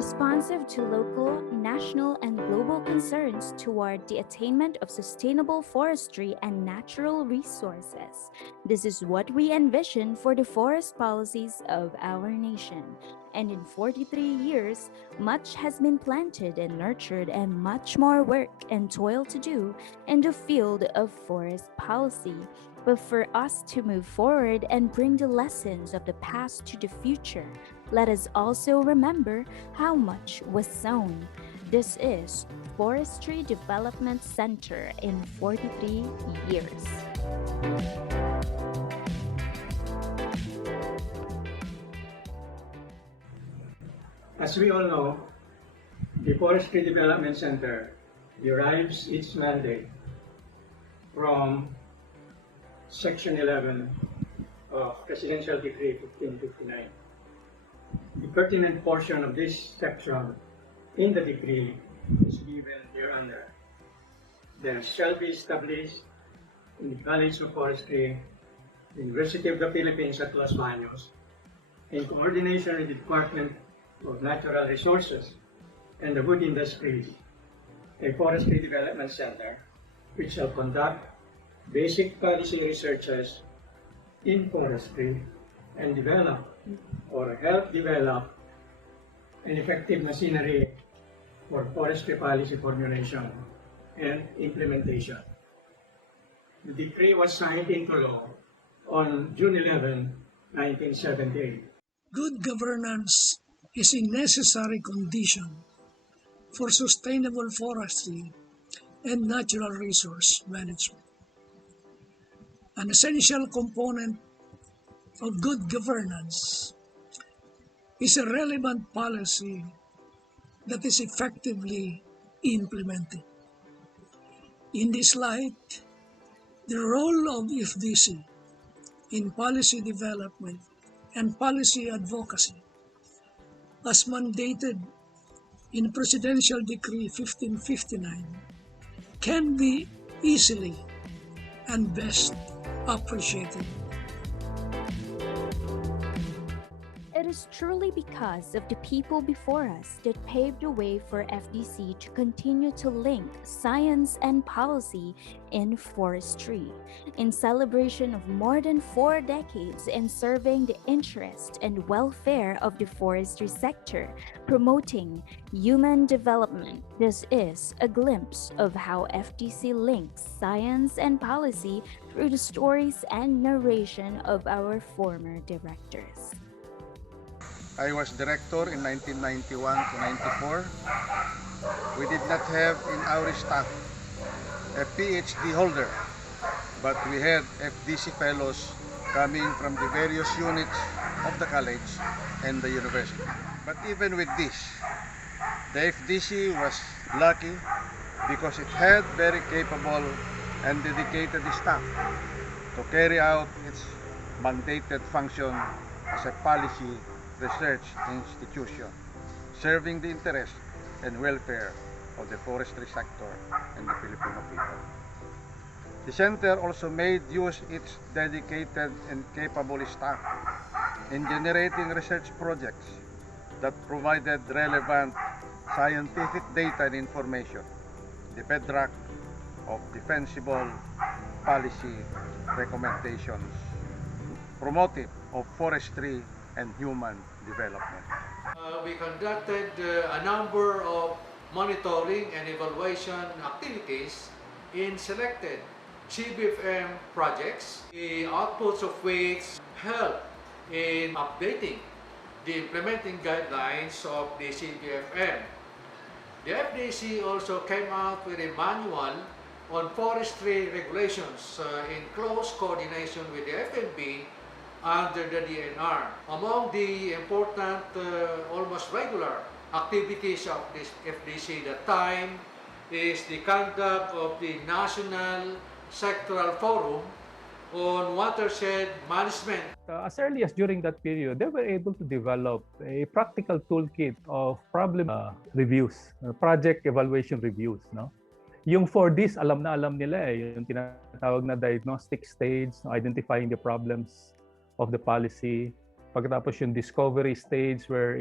responsive to local, national, and global concerns toward the attainment of sustainable forestry and natural resources. This is what we envision for the forest policies of our nation. And in 43 years, much has been planted and nurtured, and much more work and toil to do in the field of forest policy. But for us to move forward and bring the lessons of the past to the future, let us also remember how much was sown. This is Forestry Development Center in 43 years. As we all know, the Forestry Development Center derives its mandate from Section 11 of Presidential Decree 1559. The pertinent portion of this section in the decree is given hereunder. There shall be established in the College of Forestry, University of the Philippines at Los Baños, in coordination with the Department of Natural Resources and the Wood Industries, a Forestry Development Center which shall conduct basic policy researches in forestry and develop or help develop an effective machinery for forestry policy formulation and implementation. The decree was signed into law on June 11, 1978. Good governance is a necessary condition for sustainable forestry and natural resource management. An essential component of good governance is a relevant policy that is effectively implemented. In this light, the role of FDC in policy development and policy advocacy, as mandated in Presidential Decree 1559, can be easily and best appreciated. It is truly because of the people before us that paved the way for FDC to continue to link science and policy in forestry. In celebration of more than 4 decades in serving the interest and welfare of the forestry sector, promoting human development, this is a glimpse of how FDC links science and policy through the stories and narration of our former directors. I was director in 1991 to 94. We did not have in our staff a PhD holder, but we had FDC fellows coming from the various units of the college and the university. But even with this, the FDC was lucky because it had very capable and dedicated staff to carry out its mandated function as a policy research institution, serving the interest and welfare of the forestry sector and the Filipino people. The center also made use its dedicated and capable staff in generating research projects that provided relevant scientific data and information, the bedrock of defensible policy recommendations, promotive of forestry and human development. We conducted a number of monitoring and evaluation activities in selected CBFM projects, the outputs of which help in updating the implementing guidelines of the CBFM. The FDC also came out with a manual on forestry regulations in close coordination with the FNB under the DNR. Among the important, almost regular activities of this FDC at that time is the conduct of the National Sectoral Forum on Watershed Management. As early as during that period, they were able to develop a practical toolkit of problem reviews, project evaluation reviews. No? Yung 4Ds, alam na alam nila yung tinatawag na diagnostic stage, identifying the problems of the policy, Pagkatapos yung discovery stage where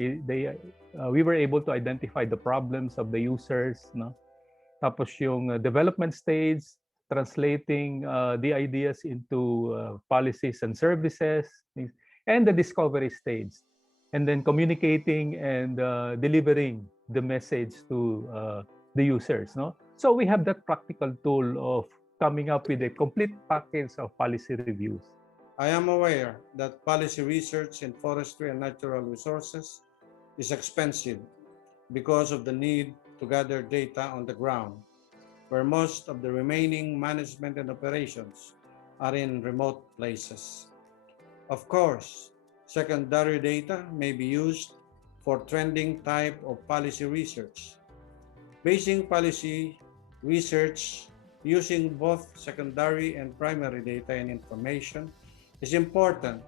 we were able to identify the problems of the users, no? Tapos yung development stage, translating the ideas into policies and services, and the discovery stage, and then communicating and delivering the message to the users, no? So we have that practical tool of coming up with a complete package of policy reviews. I am aware that policy research in forestry and natural resources is expensive because of the need to gather data on the ground, where most of the remaining management and operations are in remote places. Of course, secondary data may be used for trending type of policy research. Basing policy research using both secondary and primary data and information is important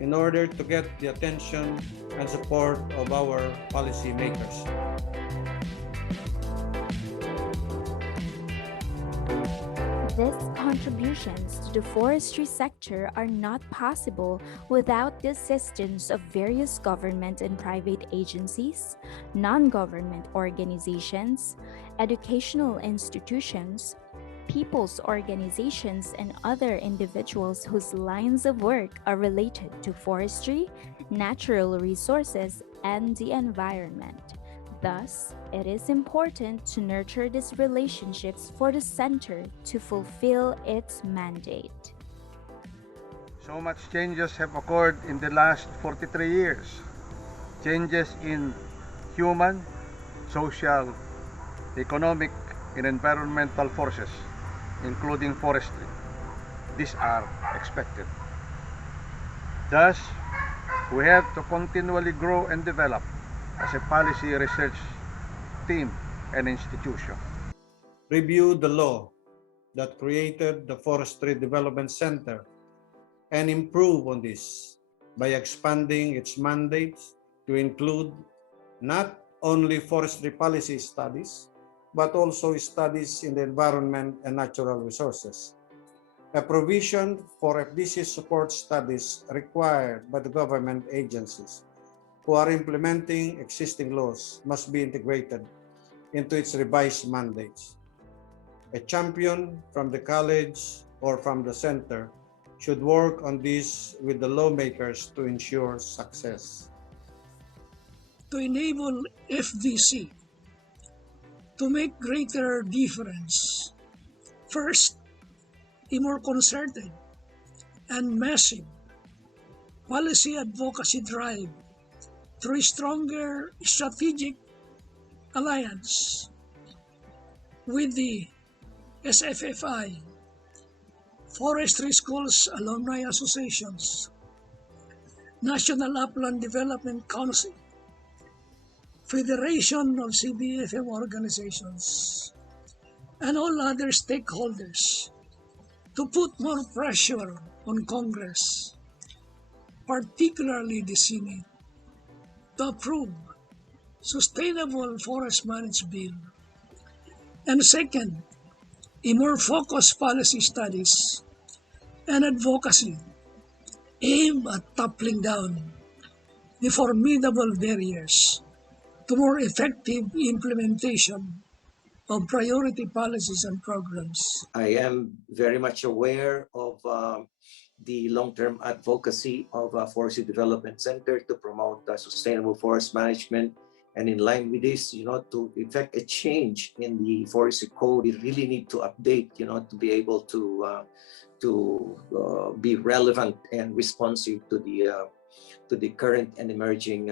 in order to get the attention and support of our policymakers. These contributions to the forestry sector are not possible without the assistance of various government and private agencies, non-government organizations, educational institutions, people's organizations, and other individuals whose lines of work are related to forestry, natural resources, and the environment. Thus, it is important to nurture these relationships for the center to fulfill its mandate. So much changes have occurred in the last 43 years. Changes in human, social, economic, and environmental forces, including forestry. These are expected. Thus, we have to continually grow and develop as a policy research team and institution. Review the law that created the Forestry Development Center and improve on this by expanding its mandates to include not only forestry policy studies, but also studies in the environment and natural resources. A provision for FDC support studies required by the government agencies who are implementing existing laws must be integrated into its revised mandates. A champion from the college or from the center should work on this with the lawmakers to ensure success. To enable FDC to make greater difference, first, a more concerted and massive policy advocacy drive through a stronger strategic alliance with the SFFI, Forestry Schools Alumni Associations, National Upland Development Council, Federation of CBFM organizations, and all other stakeholders to put more pressure on Congress, particularly the Senate, to approve sustainable forest management bill. And second, a more focused policy studies and advocacy aimed at toppling down the formidable barriers to more effective implementation of priority policies and programs. I am very much aware of the long-term advocacy of Forestry Development Center to promote sustainable forest management. And in line with this, to effect a change in the forestry code, we really need to update, to be able to be relevant and responsive to the current and emerging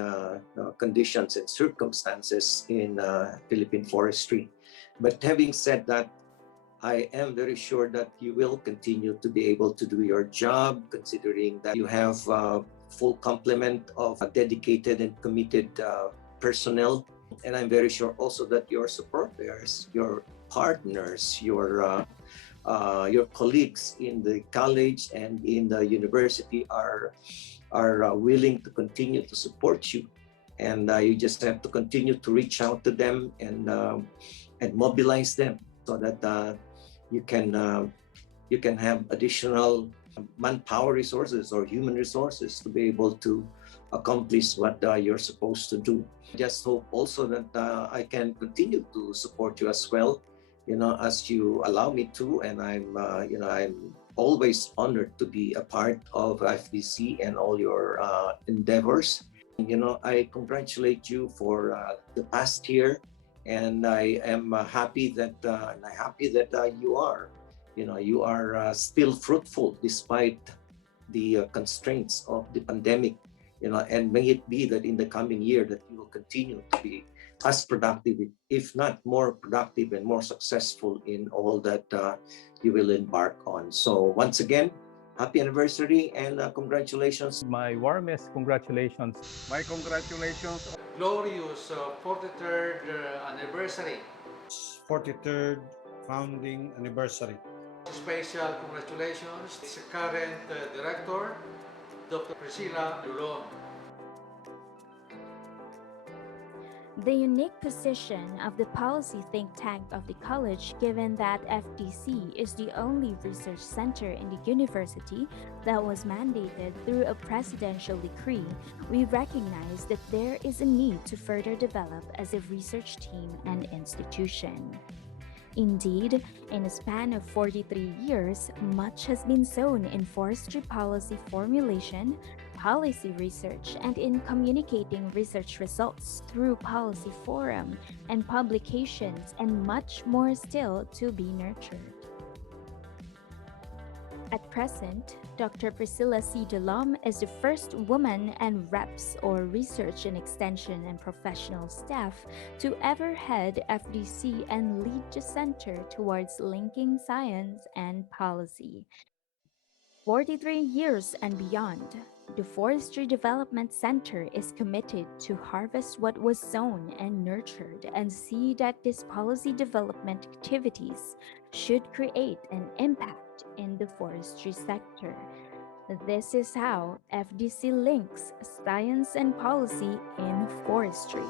conditions and circumstances in Philippine forestry. But having said that, I am very sure that you will continue to be able to do your job, considering that you have full complement of dedicated and committed personnel. And I'm very sure also that your supporters, your partners, your colleagues in the college and in the university are willing to continue to support you. And you just have to continue to reach out to them and mobilize them so that you can have additional manpower resources or human resources to be able to accomplish what you're supposed to do. Just hope also that I can continue to support you as well, as you allow me to, and I'm always honored to be a part of FDC and all your endeavors. I congratulate you for the past year, and I am happy that you are still fruitful despite the constraints of the pandemic. And may it be that in the coming year that you will continue to be as productive, if not more productive and more successful in all that you will embark on. So once again, happy anniversary and congratulations. My warmest congratulations. My congratulations. Glorious 43rd anniversary. 43rd founding anniversary. Special congratulations to current director, Dr. Priscilla Dulon. The unique position of the policy think tank of the college, given that FDC is the only research center in the university that was mandated through a presidential decree, we recognize that there is a need to further develop as a research team and institution. Indeed, in a span of 43 years, much has been sown in forestry policy formulation, policy research, and in communicating research results through policy forum and publications, and much more still to be nurtured. At present, Dr. Priscilla C. Delom is the first woman and reps or research and extension and professional staff to ever head FDC and lead the center towards linking science and policy. 43 years and beyond, the Forestry Development Center is committed to harvest what was sown and nurtured and see that these policy development activities should create an impact in the forestry sector. This is how FDC links science and policy in forestry.